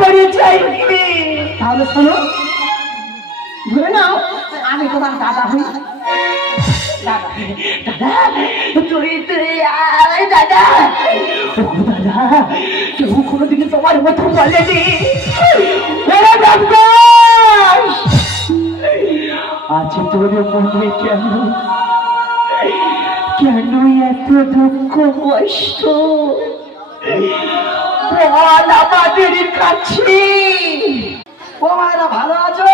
পড়ে যাই কি? তাহলে শোনো, ধরে নাও আমি তোমার দাদা হই। দাদা দাদা তুই তুই আয় দাদা। ও দাদা, কেউ কোনোদিন তোমার মতো বলেনি। ওরে বাবা, আছে তোর মনে কেন কেন এত দুঃখ কষ্ট? বল আমাদের কাছে। ও মায়েরা ভালো আছো?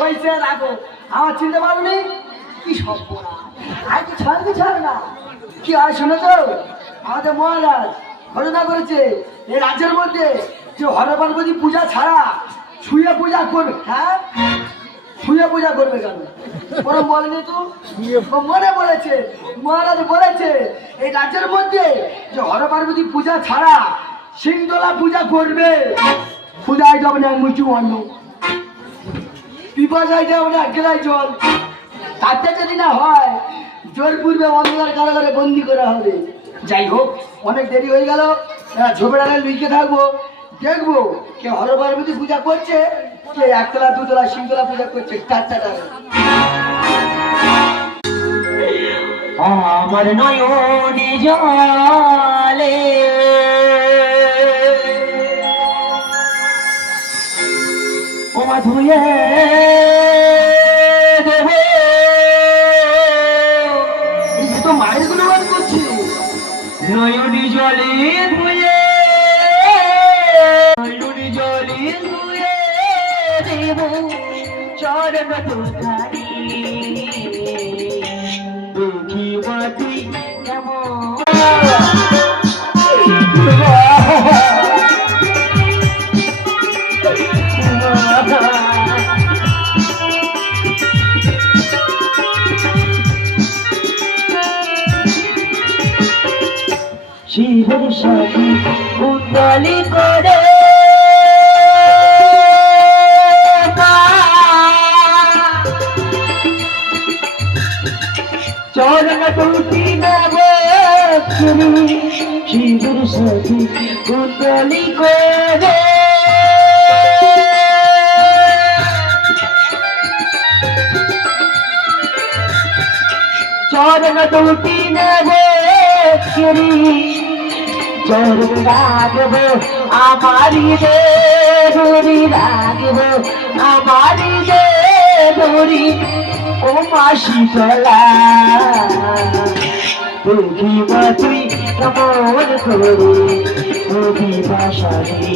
ওইসে রাখো, আমার চিনতে পারোনি? কি সব আজ ছাড়বে না। কি আর শোনো তো, আমাদের মহারাজ ঘোষণা করেছে এই রাজ্যের মধ্যে যে হর পার্বতী পূজা ছাড়া শুয়ে পূজা করবে। হ্যাঁ, শুয়ে পূজা করবে কেন? ওরা বলেনি তো, ও মনে বলেছে, মহারাজ বলেছে এই রাজ্যের মধ্যে যে হর পার্বতী পূজা ছাড়া সিংদোলা পূজা করবে। পূজায় যাবে না মুচু অন্য, পিপাসায় যাবে না গেলাই জল। তাতে যদি না হয় জোর পূর্বে অন্ধকার কারাগারে বন্দি করা হবে। যাই হোক, অনেক দেরি হয়ে গেল, ঝোপড়ালে লুইকে থাকবো, দেখবো কে হর পার্বতী পূজা করছে, কে একতলা দুতলা সিংতলা পূজা করছে। টাটা আমার নয়নে জলে ওমা ধুয়ে দেবে। তো মায়ের গুণগান করছি। নয়নি জলে ধুয়ে, নয়নি জলে ধুয়ে দেব চরণ তোধারি। দেখি মাটি কেমন শিবের সাথে কুণ্ডলি করে চরণ তুটি নেব শিবের সাথে কুণ্ডলি করে চরণ তুটি নেব চরণ রাখব আমারি রে ধরি, রাখব আমারি রে ধরি। ও মাসি চলা দেখি বা তুই কেমন করে বাসারি।